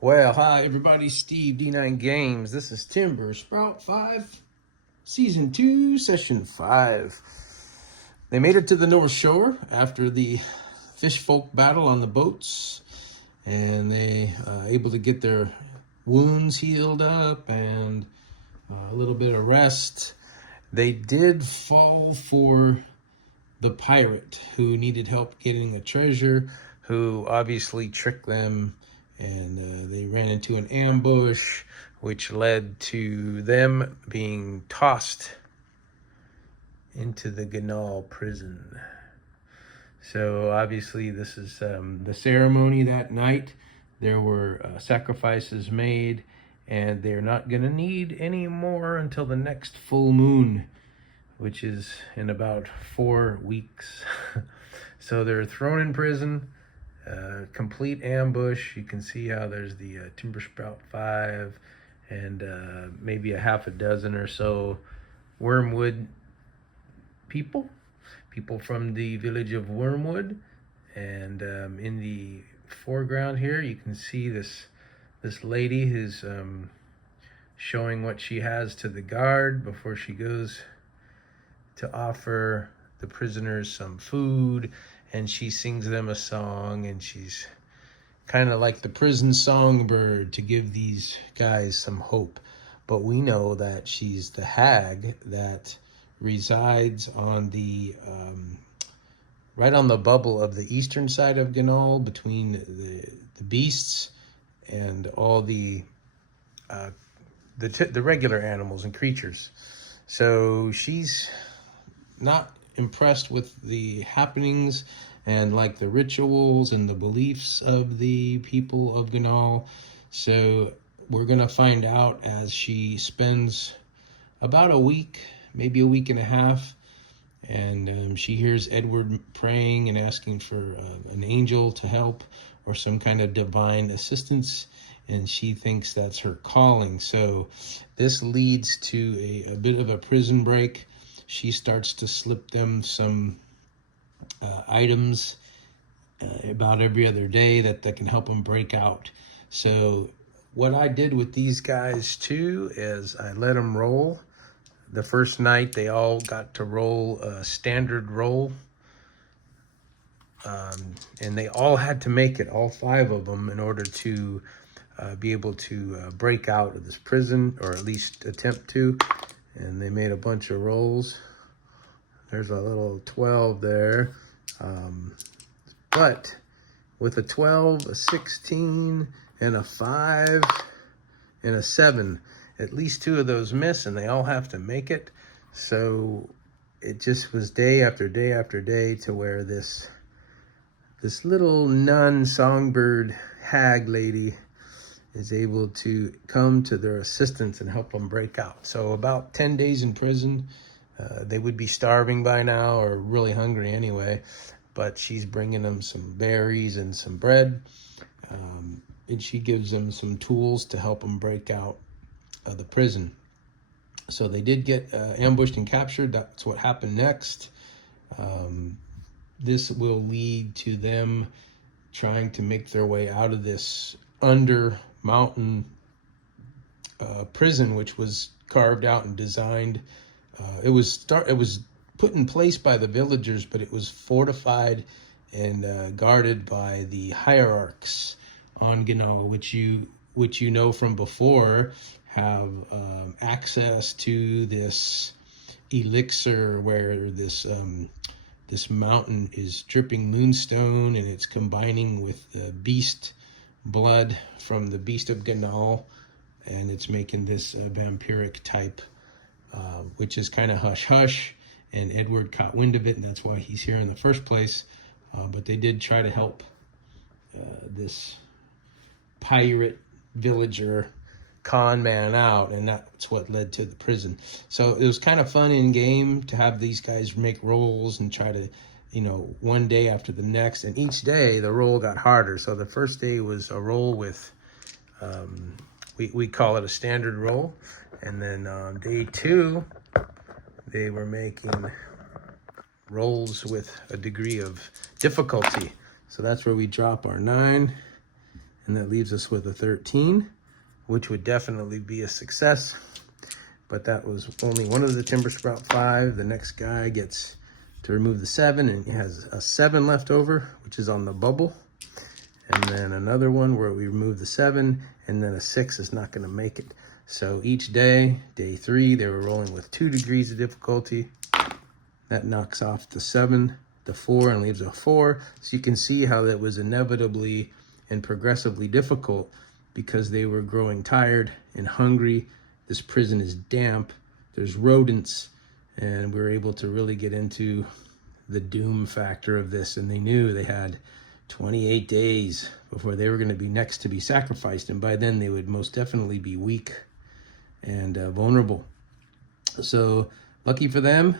Well, hi everybody, Steve D9 Games. This is Timber Sprout 5, Season 2, Session 5. They made it to the North Shore after the fish folk battle on the boats, and they able to get their wounds healed up and a little bit of rest. They did fall for the pirate who needed help getting the treasure, who obviously tricked them, and they ran into an ambush, which led to them being tossed into the Ganahl prison. So obviously this is the ceremony that night. There were sacrifices made, and they're not going to need any more until the next full moon, which is in about 4 weeks. So they're thrown in prison, complete ambush. You can see how there's the Timber Sprout 5 and maybe a half a dozen or so Wormwood people from the village of Wormwood. And in the foreground here, you can see this lady who's showing what she has to the guard before she goes to offer the prisoners some food, and she sings them a song, and she's kind of like the prison songbird to give these guys some hope. But we know that she's the hag that resides on the right on the bubble of the eastern side of Ganahl, between the beasts and all the regular animals and creatures. So she's not impressed with the happenings and like the rituals and the beliefs of the people of Ganahl. So we're gonna find out as she spends about a week, maybe a week and a half, and she hears Edward praying and asking for an angel to help or some kind of divine assistance, and she thinks that's her calling. So this leads to a bit of a prison break. She starts to slip them some items about every other day that can help them break out. So what I did with these guys too is I let them roll. The first night they all got to roll a standard roll, and they all had to make it, all 5 of them, in order to be able to break out of this prison, or at least attempt to. And they made a bunch of rolls. There's a little 12 there. But with a 12, a 16, and a 5, and a 7, at least 2 of those miss, and they all have to make it. So it just was day after day after day to where this little nun songbird hag lady is able to come to their assistance and help them break out. So about 10 days in prison. They would be starving by now, or really hungry anyway, but she's bringing them some berries and some bread, and she gives them some tools to help them break out of the prison. So they did get ambushed and captured. That's what happened next. This will lead to them trying to make their way out of this under mountain prison, which was carved out and designed. It was put in place by the villagers, but it was fortified and guarded by the hierarchs on Ganahl, which you know from before have access to this elixir where this mountain is dripping moonstone, and it's combining with the beast blood from the beast of Ganahl, and it's making this vampiric type, which is kind of hush-hush, and Edward caught wind of it, and that's why he's here in the first place. But they did try to help this pirate villager con man out, and that's what led to the prison. So it was kind of fun in game to have these guys make rolls and try to, one day after the next, and each day the roll got harder. So the first day was a roll with, we call it a standard roll, and then on day 2, they were making rolls with a degree of difficulty. So that's where we drop our 9, and that leaves us with a 13, which would definitely be a success. But that was only one of the Timber Sprout 5. The next guy gets to remove the 7, and he has a 7 left over, which is on the bubble. And then another one where we remove the 7, and then a 6 is not going to make it. So each day, day 3, they were rolling with 2 degrees of difficulty. That knocks off the 7, the 4, and leaves a 4. So you can see how that was inevitably and progressively difficult because they were growing tired and hungry. This prison is damp, there's rodents, and we were able to really get into the doom factor of this. And they knew they had 28 days before they were going to be next to be sacrificed, and by then they would most definitely be weak and vulnerable. So lucky for them.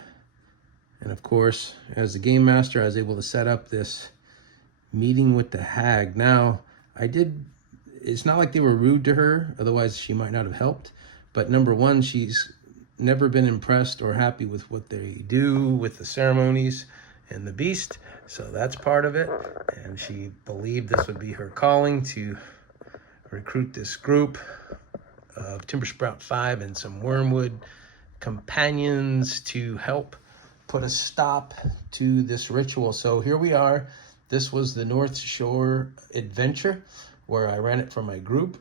And of course, as the game master, I was able to set up this meeting with the hag. Now, it's not like they were rude to her, otherwise she might not have helped. But number one, she's never been impressed or happy with what they do with the ceremonies and the beast. So that's part of it. And she believed this would be her calling to recruit this group of Timber Sprout 5 and some Wormwood companions to help put a stop to this ritual. So here we are. This was the North Shore adventure where I ran it for my group.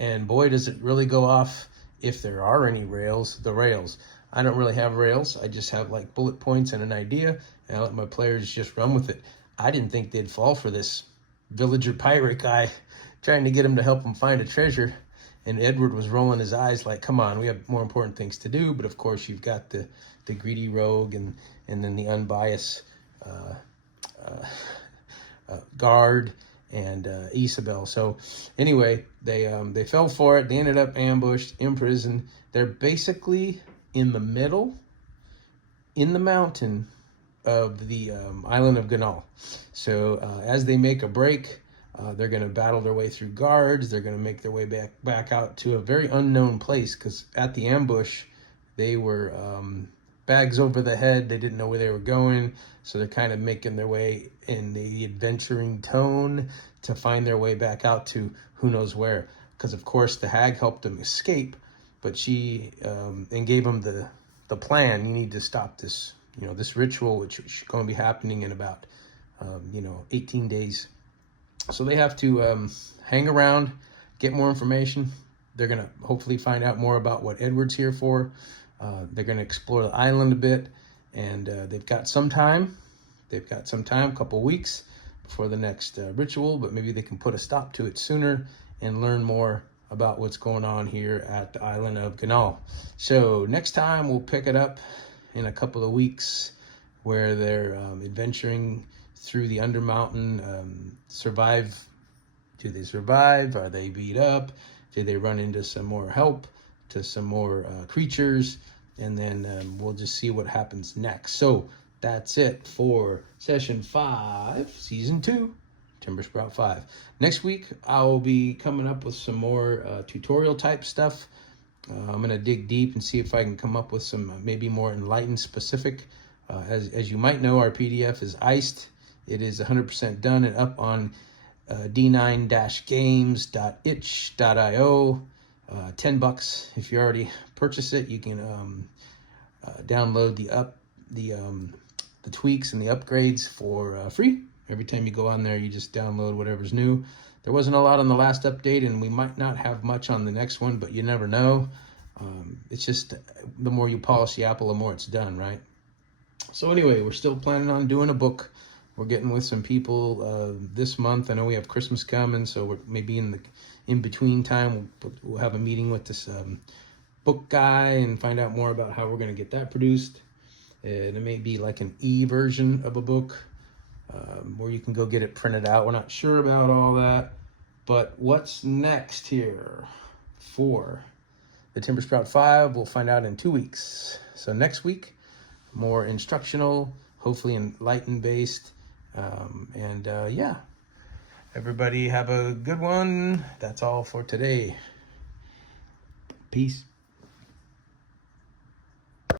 And boy, does it really go off if there are any rails, the rails. I don't really have rails. I just have like bullet points and an idea, and I let my players just run with it. I didn't think they'd fall for this villager pirate guy trying to get him to help him find a treasure. And Edward was rolling his eyes like, come on, we have more important things to do. But of course, you've got the greedy rogue and then the unbiased guard and Isabel. So anyway, they fell for it. They ended up ambushed, imprisoned. They're basically in the middle, in the mountain of the island of Ganahl. So as they make a break, they're going to battle their way through guards. They're going to make their way back out to a very unknown place, because at the ambush, they were bags over the head. They didn't know where they were going. So they're kind of making their way in the adventuring tone to find their way back out to who knows where. Because, of course, the hag helped them escape, but she and gave them the plan. You need to stop this, this ritual, which is going to be happening in about, 18 days. So they have to hang around, get more information. They're going to hopefully find out more about what Edward's here for. They're going to explore the island a bit, and they've got some time. A couple weeks before the next ritual, but maybe they can put a stop to it sooner and learn more about what's going on here at the island of Ganahl. So next time we'll pick it up in a couple of weeks, where they're adventuring through the Undermountain. Survive. Do they survive? Are they beat up? Do they run into some more help, to some more creatures? And then we'll just see what happens next. So that's it for Session 5, Season 2, Timber Sprout 5. Next week, I'll be coming up with some more tutorial type stuff. I'm going to dig deep and see if I can come up with some maybe more enlightened specific. As you might know, our PDF is iced. It is 100% done and up on d9-games.itch.io. $10 if you already purchase it. You can download the tweaks and the upgrades for free. Every time you go on there, you just download whatever's new. There wasn't a lot on the last update, and we might not have much on the next one, but you never know. It's just the more you polish the apple, the more it's done, right? So anyway, we're still planning on doing a book. We're getting with some people this month. I know we have Christmas coming, so we're maybe in between time, we'll have a meeting with this book guy and find out more about how we're going to get that produced. And it may be like an e-version of a book, where you can go get it printed out. We're not sure about all that. But what's next here for the Timber Sprout 5, we'll find out in 2 weeks. So next week, more instructional, hopefully enlightened based. Yeah, everybody have a good one. That's all for today. Peace.